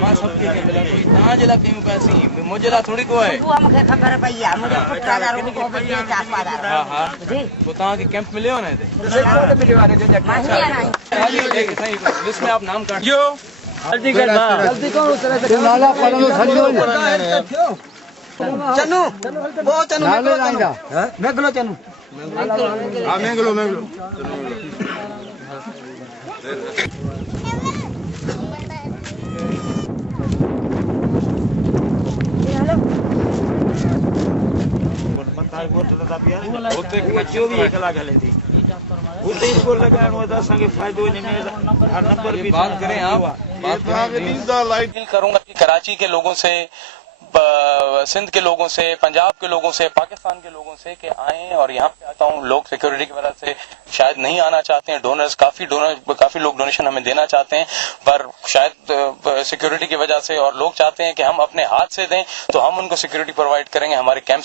मां सबके के मिला कोई ना जिला क्यों पैसी मुझे थोड़ी को है वो हमके खबर पईया मुझे पुत्रादार को बजे चापादार हां हां वो ता के कैंप मिले हो ना थे रिपोर्ट मिले वाले जो एक सही लिस्ट में आप नाम काट यो जल्दी कौन उतरे थे नाला पड़ो खलियो चनु वो चनु नाले लाइंदा मेगलो चनु हां मेंगलो उते कच्चो भी एकला गले थी उते इसको लगानो था संगे फायदो नहीं में नंबर भी बात करें आप अपील करूंगा कि कराची के लोगों से सिंध के लोगों से पंजाब के लोगों से पाकिस्तान के लोगों से कि आएं और यहाँ पे आता हूँ लोग सिक्योरिटी की वजह से शायद नहीं आना चाहते हैं डोनर्स काफी लोग डोनेशन हमें देना चाहते हैं पर शायद सिक्योरिटी की वजह से और लोग चाहते हैं कि हम अपने हाथ से दें तो हम उनको सिक्योरिटी प्रोवाइड करेंगे हमारे कैंप